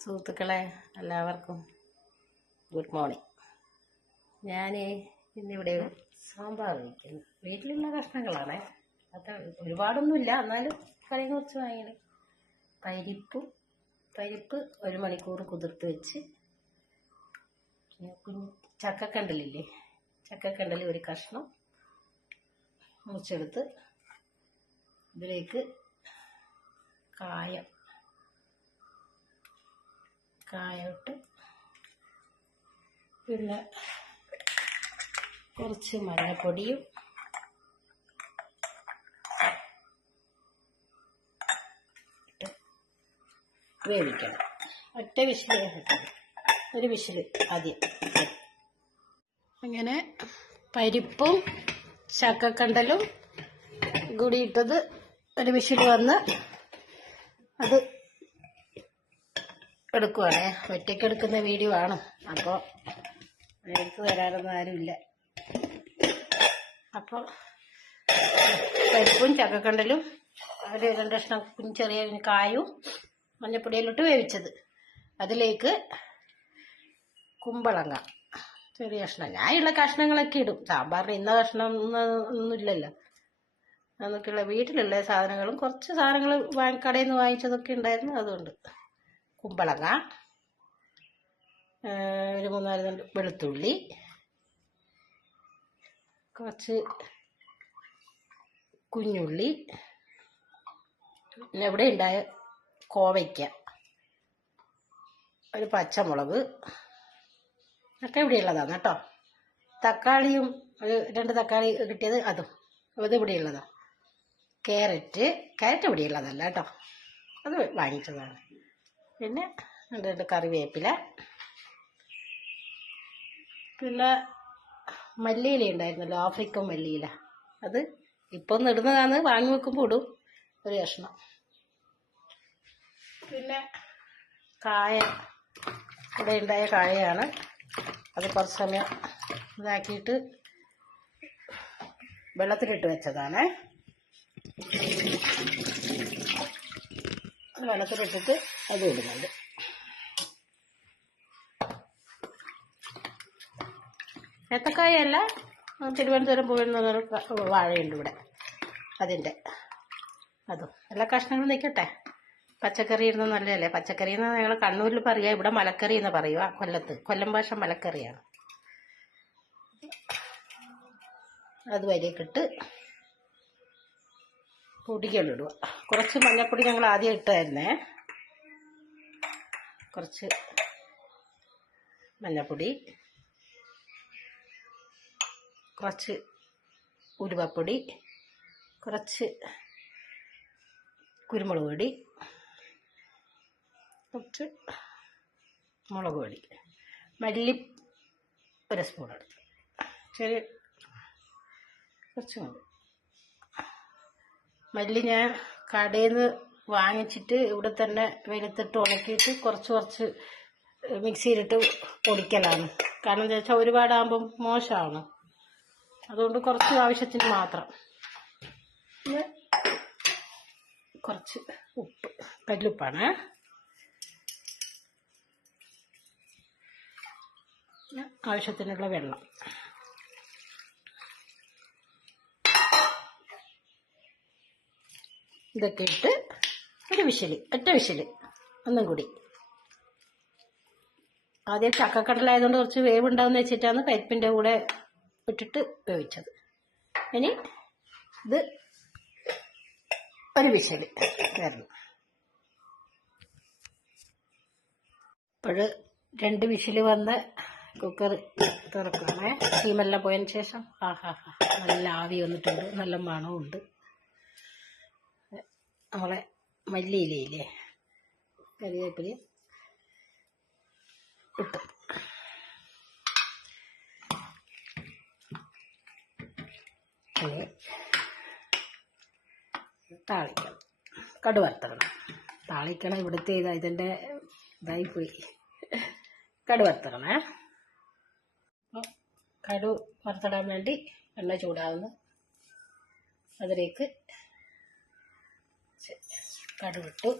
സുഹൃത്തുക്കളെ എല്ലാവർക്കും good morning. ഞാൻ ഇന്നിവിടെ സാമ്പാർ വയ്ക്കുന്നു. വീട്ടിലുള്ള കഷ്ണങ്ങളാണ്, അത് ഒരുപാടൊന്നുമില്ല, എന്നാലും കറി കുറച്ച് വാങ്ങിയത്. പരിപ്പ് 1 മണിക്കൂർ കുതിർത്ത് വെച്ച്, ചക്കക്കണ്ടലില്ലേ, ചക്കക്കണ്ടൽ 1 കഷ്ണം മുറിച്ചെടുത്ത്, ഇതിലേക്ക് കായമിട്ട്, പിന്നെ കുറച്ച് മഞ്ഞൾപ്പൊടിയും ഇട്ട് വേവിക്കണം. ഒറ്റ വിസിൽ കിട്ടണം, 1 വിസിൽ ആദ്യം. അങ്ങനെ പരിപ്പും ചക്കക്കണ്ടലും കൂടി ഇട്ടത് 1 വിസിൽ വന്ന് അത് എടുക്കുവാണേ. ഒറ്റയ്ക്ക് എടുക്കുന്ന വീഡിയോ ആണ്, അപ്പോൾ എടുത്ത് തരാനൊന്നും ആരുമില്ല. അപ്പോൾ പരിപ്പും ചക്കക്കണ്ടലും 2 കഷ്ണം ചെറിയ കായും മഞ്ഞപ്പൊടിയിലിട്ട് വേവിച്ചത്, അതിലേക്ക് കുമ്പളങ്ങ ചെറിയ കഷ്ണം, ഞാനുള്ള കഷ്ണങ്ങളൊക്കെ ഇടും. സാമ്പാറിന് ഇന്ന കഷ്ണം ഒന്നുമില്ലല്ലോ, അതൊക്കെയുള്ള വീട്ടിലുള്ള സാധനങ്ങളും കുറച്ച് സാധനങ്ങൾ കടയിൽ നിന്ന് വാങ്ങിച്ചതൊക്കെ ഉണ്ടായിരുന്നു. അതുകൊണ്ട് കുമ്പളങ്ങ, 3-4 തണ്ട് വെളുത്തുള്ളി, കുറച്ച് കുഞ്ഞുള്ളി, പിന്നെ ഇവിടെ ഉണ്ടായ കോവയ്ക്ക, 1 പച്ചമുളക് ഒക്കെ ഇവിടെയുള്ളതാണ് കേട്ടോ. തക്കാളിയും 2 തക്കാളി കിട്ടിയത്, അത് ഇവിടെയുള്ളതാണ്. ക്യാരറ്റ് ഇവിടെയുള്ളതല്ല കേട്ടോ, അത് വാങ്ങിച്ചതാണ്. പിന്നെ 2 കറിവേപ്പില, പിന്നെ മല്ലിയില ഉണ്ടായിരുന്നല്ലോ, ആഫ്രിക്കൻ മല്ലിയില, അത് ഇപ്പം ഒന്ന് ഇടുന്നതാണ്, വാങ്ങി വെക്കുമ്പോൾ ഇടും 1 കഷ്ണം. പിന്നെ കായ, ഇവിടെ ഉണ്ടായ കായയാണ്, അത് കുറച്ച് സമയം ഇതാക്കിയിട്ട് വെള്ളത്തിലിട്ട് വെച്ചതാണ്. വെള്ളത്തിലിട്ടിട്ട് അത് ഇടുന്നുണ്ട്. ഏത്തക്കായല്ല, തിരുവനന്തപുരം പോയിരുന്ന വാഴയുണ്ട് ഇവിടെ, അതും എല്ലാ കഷ്ണങ്ങളും നിൽക്കട്ടെ. പച്ചക്കറി ഇടുന്ന നല്ലതല്ലേ. പച്ചക്കറി എന്ന് ഞങ്ങൾ കണ്ണൂരിൽ പറയുക, ഇവിടെ മലക്കറി എന്ന് പറയുക. കൊല്ലം ഭാഷ മലക്കറിയാണ്. അത് വരിയൊക്കെ പൊടികളിടുക. കുറച്ച് മഞ്ഞൾപ്പൊടി ഞങ്ങൾ ആദ്യം ഇട്ടായിരുന്നേ, കുറച്ച് മഞ്ഞൾപ്പൊടി, കുറച്ച് ഉലുവപ്പൊടി, കുറച്ച് കുരുമുളക് പൊടി, കുറച്ച് മുളക് പൊടി, മല്ലി 1 സ്പൂൺ എടുത്ത്, കുറച്ച് മല്ലി ഞാൻ കടയിൽ നിന്ന് വാങ്ങിച്ചിട്ട് ഇവിടെ തന്നെ വെയിലത്തിട്ട് ഉണക്കിയിട്ട് കുറച്ച് മിക്സിയിലിട്ട് പൊടിക്കലാണ്. കാരണം എന്താ വെച്ചാൽ ഒരുപാടാകുമ്പം മോശമാണ്, അതുകൊണ്ട് കുറച്ച് ആവശ്യത്തിന് മാത്രം. പിന്നെ കുറച്ച് ഉപ്പ്, കല്ലുപ്പാണ്. ആവശ്യത്തിനുള്ള വെള്ളം. ഇതൊക്കെ ഇട്ട് 1 വിസിൽ, ഒറ്റ വിസിൽ. ഒന്നും കൂടി ആദ്യം ചക്കക്കടലായതുകൊണ്ട് കുറച്ച് വേവ് ഉണ്ടാവുമെന്ന് വെച്ചിട്ടാണ് പരിപ്പിൻ്റെ കൂടെ ഇട്ടിട്ട് വേവിച്ചത്. ഇനി ഇത് 1 വിസിൽ വരണം. ഇപ്പോൾ 2 വിസിൽ വന്ന് കുക്കർ തുറക്കണേ. സ്റ്റീമെല്ലാം പോയതിന് ശേഷം നല്ല ആവി വന്നിട്ടുണ്ട്, നല്ല മണമുണ്ട്. നമ്മളെ മല്ലിയിലയില്ലേ, കറിവേപ്പില ഇട്ടു. താളിക്കണം, കടുക് വറുത്തണം. താളിക്കണം ഇവിടുത്തെ ഇതിൻ്റെ ഇതായിപ്പോയി. കടുക് വറുത്തണേ. കടുക് വറുത്തിടാൻ വേണ്ടി എണ്ണ ചൂടാവുന്നു, അതിലേക്ക് കടുകിട്ടു,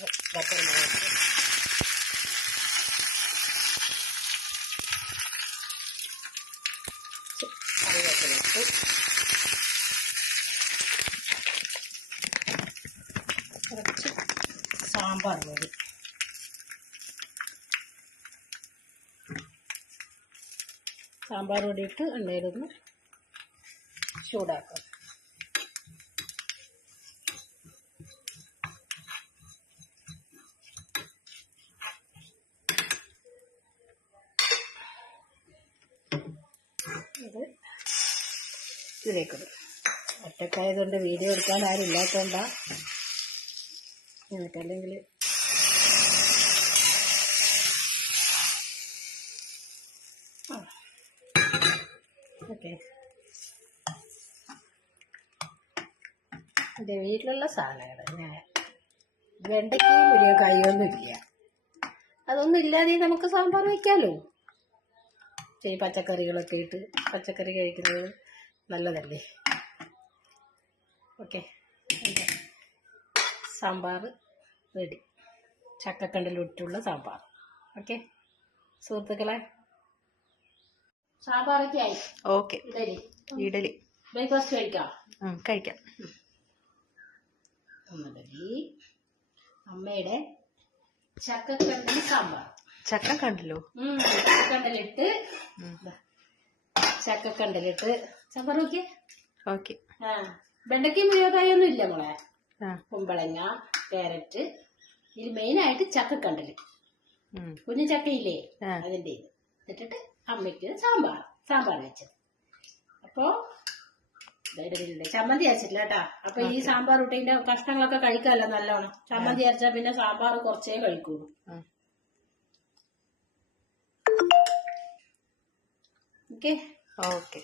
ബട്ടർ മാറ്റി കറിവേപ്പിലിട്ട് കുറച്ച് സാമ്പാർ പൊടി, സാമ്പാർ പൊടി ഇട്ട് എണ്ണയിലൊന്ന് ചൂടാക്കാം. ഇത് ഇതിലേക്കിടും. ഒറ്റക്കായതുകൊണ്ട് വീഡിയോ എടുക്കാൻ ആരും ഇല്ലാത്തതുകൊണ്ടാ. എനിക്കല്ലെങ്കിൽ ഓക്കെ. എൻ്റെ വീട്ടിലുള്ള സാധനങ്ങൾ ഞാൻ വെണ്ടയ്ക്കയും മുരിങ്ങക്കായൊന്നും ഇല്ല. അതൊന്നും ഇല്ലാതെ നമുക്ക് സാമ്പാർ വയ്ക്കാമല്ലോ. ഈ പച്ചക്കറികളൊക്കെ ഇട്ട് പച്ചക്കറി കഴിക്കുന്നത് നല്ലതല്ലേ. Okay, sambar ready. ചക്കക്കണ്ടലിട്ടുള്ള സാമ്പാർ. ഓക്കെ സുഹൃത്തുക്കളെ, സാമ്പാറൊക്കെ ആയി. ഓക്കെ, ഇഡലി ബ്രേക്ക്ഫാസ്റ്റ് കഴിക്കാം. കഴിക്കാം. ഒന്നുണ്ടെങ്കിൽ അമ്മയുടെ ചക്കക്കണ്ടൽ സാമ്പാർ. ചക്കക്കണ്ടലോ? ചക്കക്കണ്ടലിട്ട് സാമ്പാർ നോക്കിയേ. ഓക്കെ. വെണ്ടയ്ക്കും മുരിങ്ങക്കായൊന്നും ഇല്ല മോളെ. കുമ്പളങ്ങ, ക്യാരറ്റ്, ഇതിൽ മെയിനായിട്ട് ചക്കക്കണ്ടല്. കുഞ്ഞു ചക്കയില്ലേ അതിൻ്റെ ഇട്ടിട്ട് അമ്മയ്ക്ക് സാമ്പാർ വെച്ചത്. അപ്പോ ചമ്മന്തി അരച്ചിട്ടില്ല കേട്ടാ. അപ്പൊ ഈ സാമ്പാർ ഇട്ടതിന്റെ കഷ്ണങ്ങളൊക്കെ കഴിക്കാമല്ലോ നല്ലോണം. ചമ്മന്തി അരച്ചാൽ പിന്നെ സാമ്പാർ കുറച്ചേ കഴിക്കുള്ളൂ. ഓക്കെ.